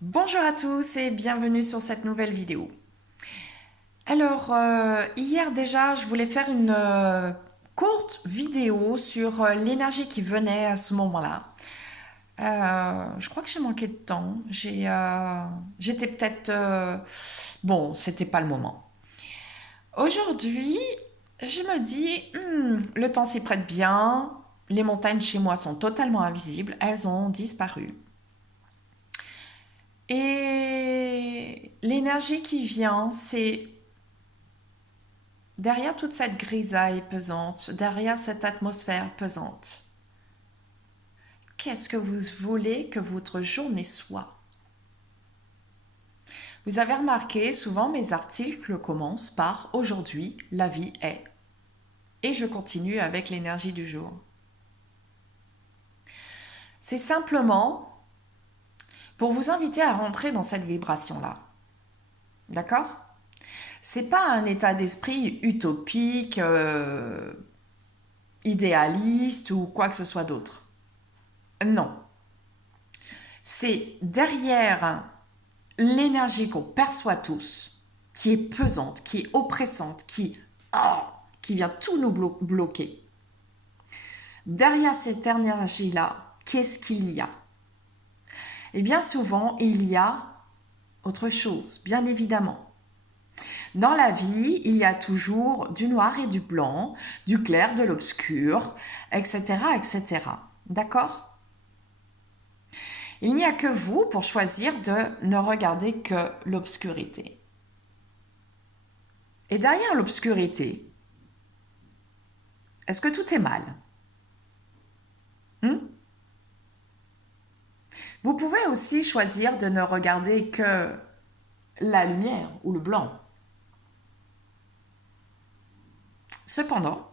Bonjour à tous et bienvenue sur cette nouvelle vidéo. Alors, hier déjà, je voulais faire une courte vidéo sur l'énergie qui venait à ce moment-là. Je crois que j'ai manqué de temps. J'étais peut-être... bon, c'était pas le moment. Aujourd'hui, je me dis, le temps s'y prête bien. Les montagnes chez moi sont totalement invisibles. Elles ont disparu. Et l'énergie qui vient, c'est derrière toute cette grisaille pesante, derrière cette atmosphère pesante. Qu'est-ce que vous voulez que votre journée soit? Vous avez remarqué, souvent mes articles commencent par aujourd'hui, la vie est. Et je continue avec l'énergie du jour. C'est simplement pour vous inviter à rentrer dans cette vibration-là. D'accord? C'est pas un état d'esprit utopique, idéaliste ou quoi que ce soit d'autre. Non. C'est derrière l'énergie qu'on perçoit tous, qui est pesante, qui est oppressante, oh, qui vient tout nous bloquer. Derrière cette énergie-là, qu'est-ce qu'il y a? Et bien souvent, il y a autre chose, bien évidemment. Dans la vie, il y a toujours du noir et du blanc, du clair, de l'obscur, etc., etc. D'accord? Il n'y a que vous pour choisir de ne regarder que l'obscurité. Et derrière l'obscurité, est-ce que tout est mal? Hmm? Vous pouvez aussi choisir de ne regarder que la lumière ou le blanc. Cependant,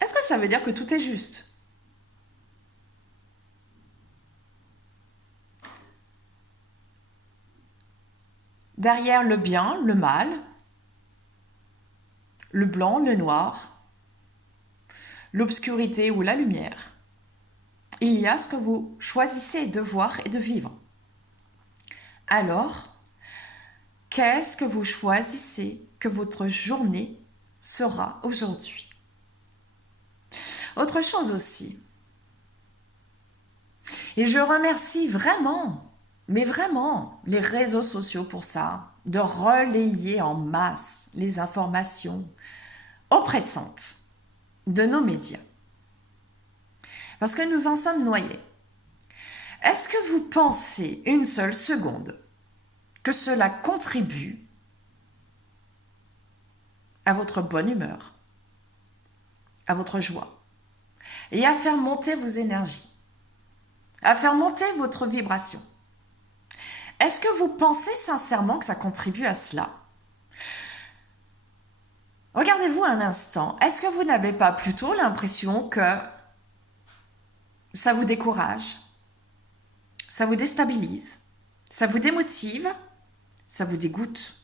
est-ce que ça veut dire que tout est juste? Derrière le bien, le mal, le blanc, le noir, l'obscurité ou la lumière, il y a ce que vous choisissez de voir et de vivre. Alors, qu'est-ce que vous choisissez que votre journée sera aujourd'hui? Autre chose aussi, et je remercie vraiment, mais vraiment, les réseaux sociaux pour ça, de relayer en masse les informations oppressantes de nos médias. Parce que nous en sommes noyés. Est-ce que vous pensez une seule seconde que cela contribue à votre bonne humeur, à votre joie, et à faire monter vos énergies, à faire monter votre vibration? Est-ce que vous pensez sincèrement que ça contribue à cela? Regardez-vous un instant. Est-ce que vous n'avez pas plutôt l'impression que ça vous décourage, ça vous déstabilise, ça vous démotive, ça vous dégoûte?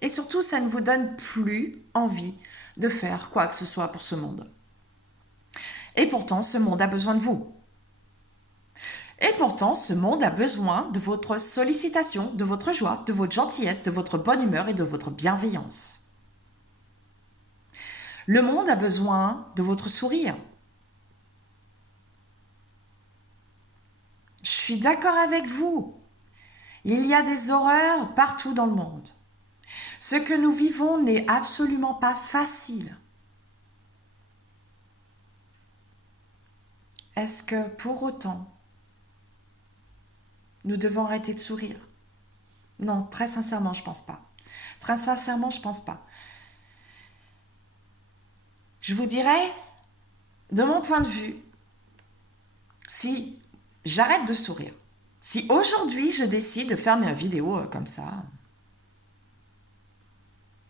Et surtout, ça ne vous donne plus envie de faire quoi que ce soit pour ce monde. Et pourtant, ce monde a besoin de vous. Et pourtant, ce monde a besoin de votre sollicitation, de votre joie, de votre gentillesse, de votre bonne humeur et de votre bienveillance. Le monde a besoin de votre sourire. Je suis d'accord avec vous. Il y a des horreurs partout dans le monde. Ce que nous vivons n'est absolument pas facile. Est-ce que pour autant, nous devons arrêter de sourire? Non, très sincèrement, je pense pas. Très sincèrement, je pense pas. Je vous dirais, de mon point de vue, si j'arrête de sourire, si aujourd'hui je décide de faire mes vidéos comme ça,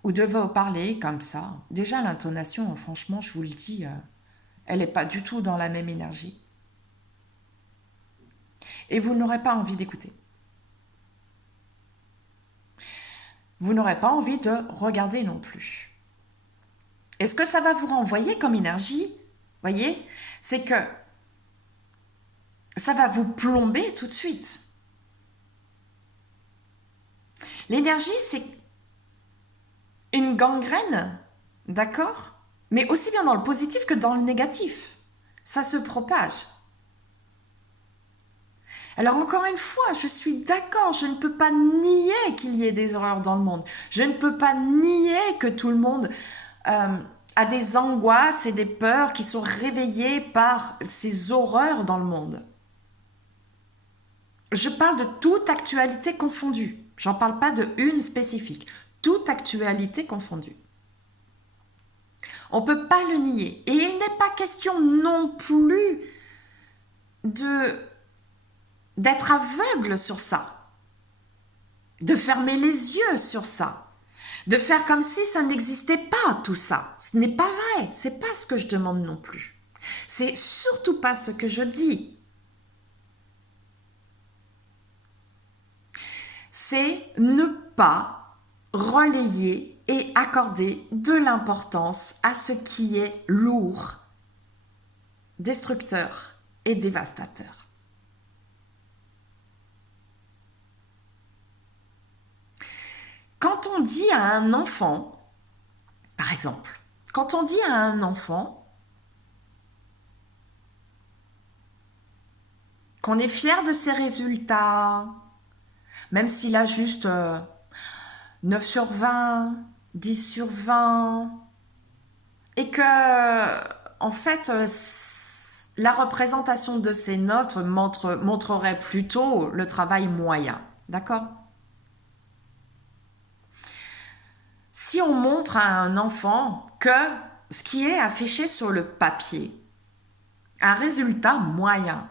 ou de vous parler comme ça, déjà l'intonation, franchement, je vous le dis, elle n'est pas du tout dans la même énergie. Et vous n'aurez pas envie d'écouter. Vous n'aurez pas envie de regarder non plus. Et ce que ça va vous renvoyer comme énergie, voyez, c'est que ça va vous plomber tout de suite. L'énergie, c'est une gangrène, d'accord? Mais aussi bien dans le positif que dans le négatif. Ça se propage. Alors encore une fois, je suis d'accord, je ne peux pas nier qu'il y ait des horreurs dans le monde. Je ne peux pas nier que tout le monde a des angoisses et des peurs qui sont réveillées par ces horreurs dans le monde. Je parle de toute actualité confondue. J'en parle pas de une spécifique. Toute actualité confondue. On ne peut pas le nier. Et il n'est pas question non plus d'être aveugle sur ça, de fermer les yeux sur ça, de faire comme si ça n'existait pas tout ça. Ce n'est pas vrai, c'est pas ce que je demande non plus. C'est surtout pas ce que je dis. C'est ne pas relayer et accorder de l'importance à ce qui est lourd, destructeur et dévastateur. Quand on dit à un enfant, par exemple, quand on dit à un enfant qu'on est fier de ses résultats, même s'il a juste 9 sur 20, 10 sur 20, et que, en fait, la représentation de ces notes montrerait plutôt le travail moyen, d'accord? Si on montre à un enfant que ce qui est affiché sur le papier, un résultat moyen,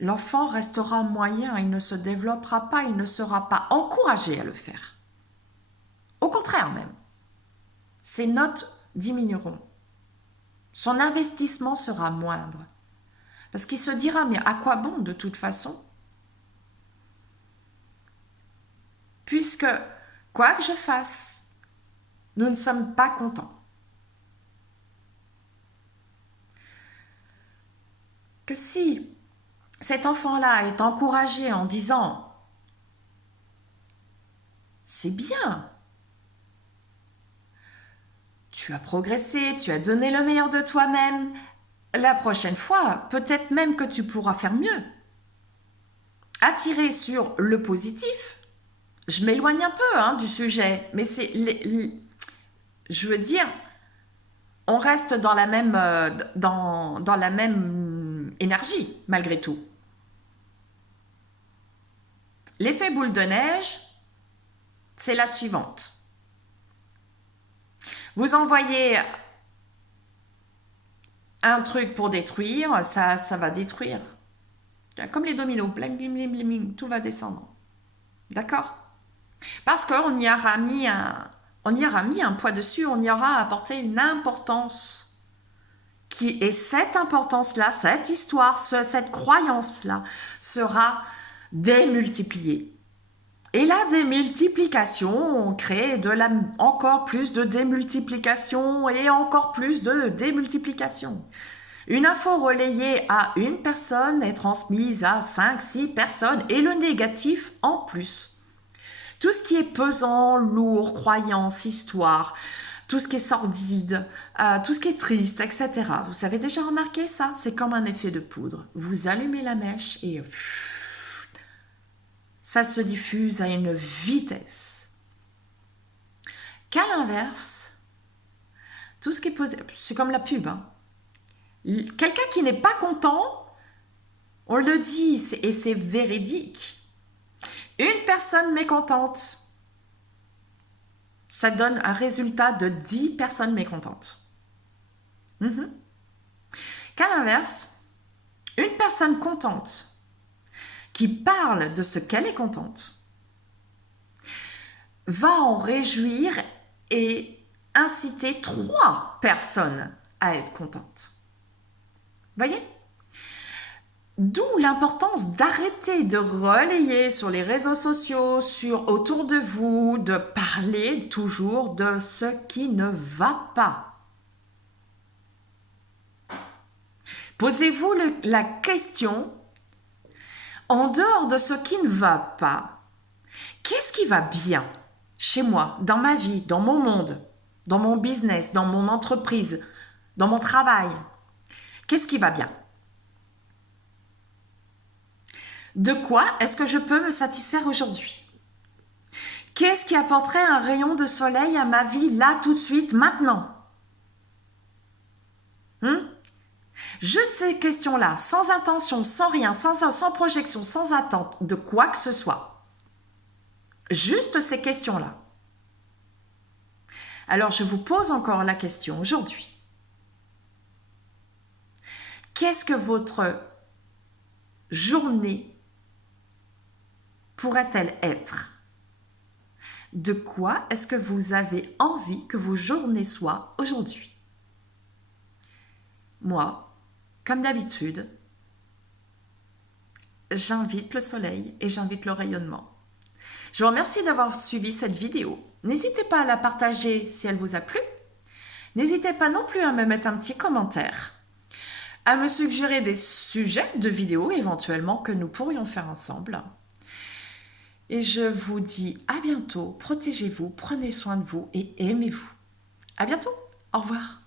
l'enfant restera moyen, il ne se développera pas, il ne sera pas encouragé à le faire. Au contraire même, ses notes diminueront. Son investissement sera moindre. Parce qu'il se dira, mais à quoi bon de toute façon? Puisque, quoi que je fasse, nous ne sommes pas contents. Que si cet enfant-là est encouragé en disant « C'est bien, tu as progressé, tu as donné le meilleur de toi-même, la prochaine fois, peut-être même que tu pourras faire mieux. » Attirer sur le positif, je m'éloigne un peu du sujet, mais je veux dire, on reste dans la même, dans la même énergie, malgré tout. L'effet boule de neige, c'est la suivante. Vous envoyez un truc pour détruire, ça va détruire. Comme les dominos, bling, bling, bling, bling, tout va descendre. D'accord? Parce qu'on y aura mis un poids dessus, on y aura apporté une importance. Et cette importance-là, cette histoire, cette croyance-là sera démultipliée. Et la démultiplication crée encore plus de démultiplication et encore plus de démultiplication. Une info relayée à une personne est transmise à 5, 6 personnes et le négatif en plus. Tout ce qui est pesant, lourd, croyance, histoire, tout ce qui est sordide, tout ce qui est triste, etc. Vous avez déjà remarqué ça? C'est comme un effet de poudre. Vous allumez la mèche et ça se diffuse à une vitesse. Qu'à l'inverse, tout ce qui est c'est comme la pub. Quelqu'un qui n'est pas content, on le dit et c'est véridique. Une personne mécontente, ça donne un résultat de 10 personnes mécontentes. Qu'à l'inverse, une personne contente qui parle de ce qu'elle est contente va en réjouir et inciter 3 personnes à être contentes. Voyez ? D'où l'importance d'arrêter de relayer sur les réseaux sociaux, autour de vous, de parler toujours de ce qui ne va pas. Posez-vous la question, en dehors de ce qui ne va pas, qu'est-ce qui va bien chez moi, dans ma vie, dans mon monde, dans mon business, dans mon entreprise, dans mon travail? Qu'est-ce qui va bien? De quoi est-ce que je peux me satisfaire aujourd'hui? Qu'est-ce qui apporterait un rayon de soleil à ma vie là, tout de suite, maintenant? Juste ces questions-là, sans intention, sans rien, sans projection, sans attente de quoi que ce soit. Juste ces questions-là. Alors je vous pose encore la question aujourd'hui. Qu'est-ce que votre journée pourrait-elle être? De quoi est-ce que vous avez envie que vos journées soient aujourd'hui? Moi, comme d'habitude, j'invite le soleil et j'invite le rayonnement. Je vous remercie d'avoir suivi cette vidéo. N'hésitez pas à la partager si elle vous a plu. N'hésitez pas non plus à me mettre un petit commentaire, à me suggérer des sujets de vidéos éventuellement que nous pourrions faire ensemble. Et je vous dis à bientôt, protégez-vous, prenez soin de vous et aimez-vous. À bientôt, au revoir.